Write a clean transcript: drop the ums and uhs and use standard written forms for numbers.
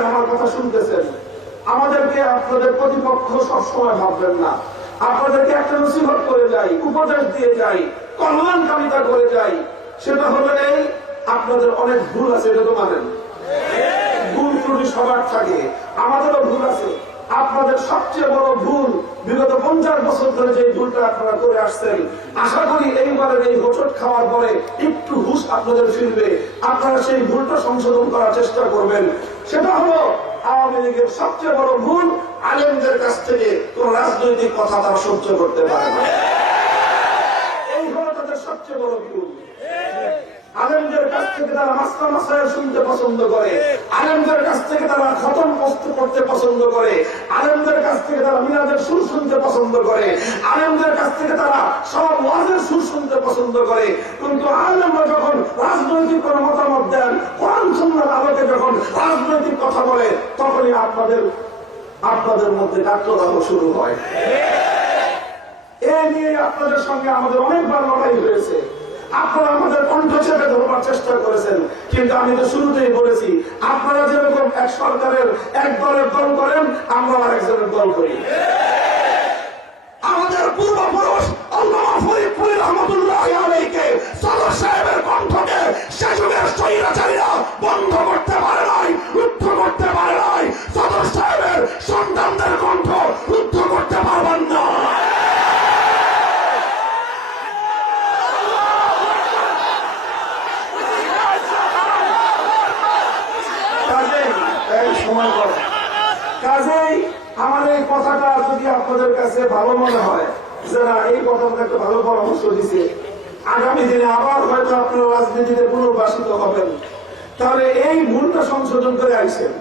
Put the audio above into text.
আছেন, আমার কথা শুনতেছেন, আমাদেরকে আপনাদের প্রতিপক্ষ সবসময় ভাববেন না। আপনাদেরকে একটা নসিহত করে যাই, উপদেশ দিয়ে যাই, কল্যাণকামিতা করে যাই। সেটা হলো এই, আপনাদের অনেক ভুল আছে, এটা তো মানেন। ভুল ত্রুটি সবার থাকে, আমাদেরও ভুল আছে। আপনাদের সবচেয়ে বড় ভুল বিগত 50 বছর ধরে যে ভুলটা আপনারা করে আসছেন, আশা করি এইবারের এই হোঁচট খাওয়ার পরে একটু হুঁশ আপনাদের ফিরবে। আপনারা সেই ভুলটা সংশোধন করার চেষ্টা করবেন। সেটা হলো আওয়ামী লীগের সবচেয়ে বড় ভুল, আলেমদের কাছ থেকে কোন রাজনৈতিক কথা তারা সহ্য করতে পারে না। এই হলো তাদের সবচেয়ে বড় ভুল। আলেমদের কাছ থেকে তারা মাসলা মাসায়েল শুনতে পছন্দ করে, আলেমদের কাছ থেকে তারা খতম করতে পছন্দ করে, আলেমদের কাছ থেকে তারা মিলাদের সুর শুনতে পছন্দ করে, আলেমদের কাছ থেকে তারা সব ওয়াজের সুর শুনতে পছন্দ করে। কিন্তু আলেমরা যখন রাজনৈতিক কোন মতামত দেন, কোরআন সুন্নাহর আলোকে যখন রাজনৈতিক কথা বলে, তখনই আপনাদের মধ্যে ডাক্তারদাহ শুরু হয়। এ নিয়ে আপনাদের সঙ্গে আমাদের অনেকবার লড়াই হয়েছে। আপনারা আমাদের কণ্ঠ চেপে ধরবার চেষ্টা করেছেন, কিন্তু আমি তো শুরুতেই বলেছি, আপনারা যেরকম এক সরকারের এক দলের দল করেন, আমরা আরেকজনের দল করি। আমাদের পূর্বপুরুষ আল্লামা ফরিদপুর রহমাতুল্লাহ আলাইহিকে সদর সাহেবের কণ্ঠকে সে যুগের স্বৈরাচারীরা বন্ধ করতে পারে নাই, রুদ্ধ করতে পারে নাই। সদর সাহেবের সন্তানদের কণ্ঠ রুদ্ধ করতে পারবেন না। কাজেই আমার এই কথাটা যদি আপনাদের কাছে ভালো মনে হয়, যে না এই কথাটা একটা ভালো পরামর্শ দিছে, আগামী দিনে আবার হয়তো আপনারা রাজনীতিতে পুনর্বাসিত হবেন, তাহলে এই ভুলটা সংশোধন করে আইছেন।